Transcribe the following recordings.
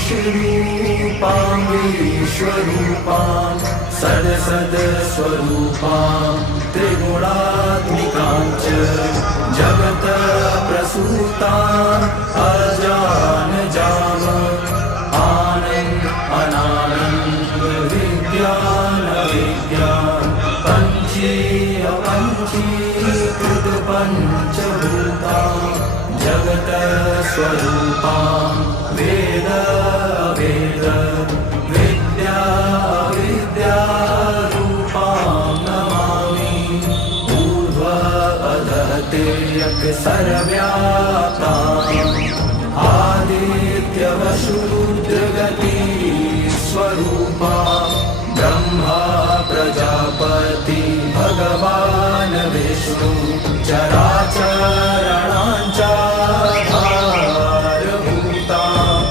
पुरुषरूपां विश्वरूपां सदसदस्वरूपां त्रिगुणात्मिकां च जगत्प्रसूतां अजानजाम आनन्द-अनानन्द-विज्ञान-अविज्ञान पञ्चीकृतपञ्चभूतां जगत्स्वरूपां वेद-अवेद विद्या-अविद्यारूपां नमामि ऊर्ध्व-अधः तिर्यक्-सर्वव्याप्ताम् आदित्यवशूद्रगतिस्वरूपां ब्रह्मा प्रजापति भगवान् विष्णु चराचराणाञ्चाधारभूताम्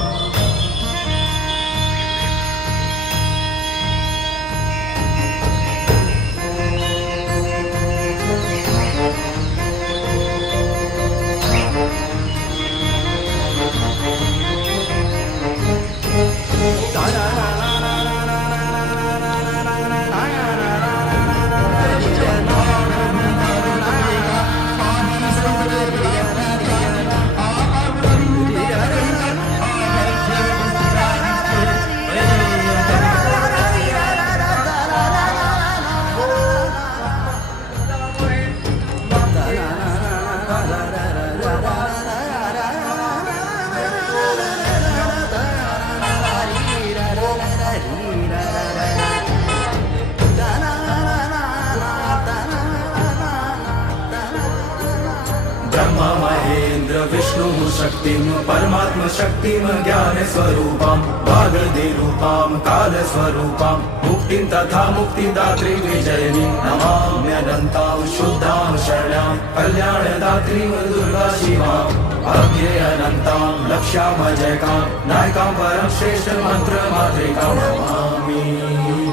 ब्रह्मा महेन्द्र विष्णु शक्तिं परमात्म शक्तिं ज्ञानस्वरूपां वागदेरूपां कालस्वरूपां मुक्तिं तथा मुक्तिदात्रीं विजयिनीं नमाम्यनन्तां शुद्धां शरण्यां कल्याणदात्रीं दुर्गा शिवाम् अव्ययनन्तां लक्ष्यामजयकां नायकां परं श्रेष्ठ मन्त्रमातृकां नमामि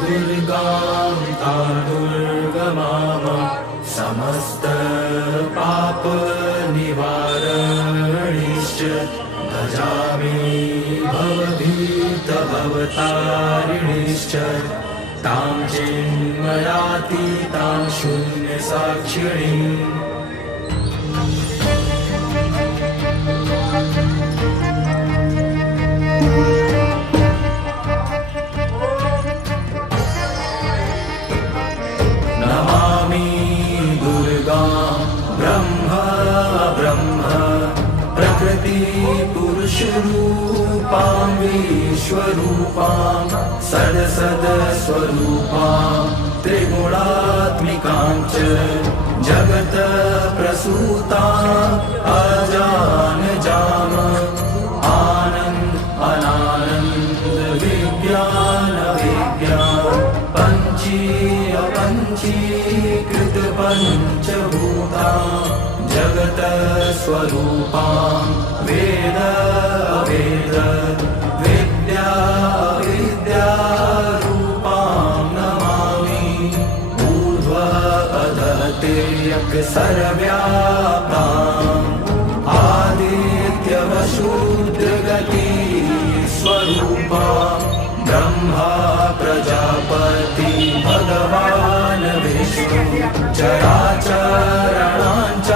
दुर्गां तां दुर्गमाम समस्त पाप निवारणिश्च भजामि भवभीतभवतारिणिश्च तां चिन्मयातीतां शून्यसाक्षिणीम् पुरुषरूपां विश्वरूपां सदसदस्वरूपां त्रिगुणात्मिकां च जगत्प्रसूतां अजानजाम आनन्द-अनानन्द-विज्ञान-अविज्ञान पञ्चीकृतपञ्चभूतां जगत्स्वरूपां वेद-अवेद विद्या-अविद्यारूपां नमामि ऊर्ध्व-अधः तिर्यक्-सर्वव्याप्ताम् आदित्यवशूद्रगतिस्वरूपां ब्रह्मा प्रजापति भगवान् विष्णु चराचराणाञ्च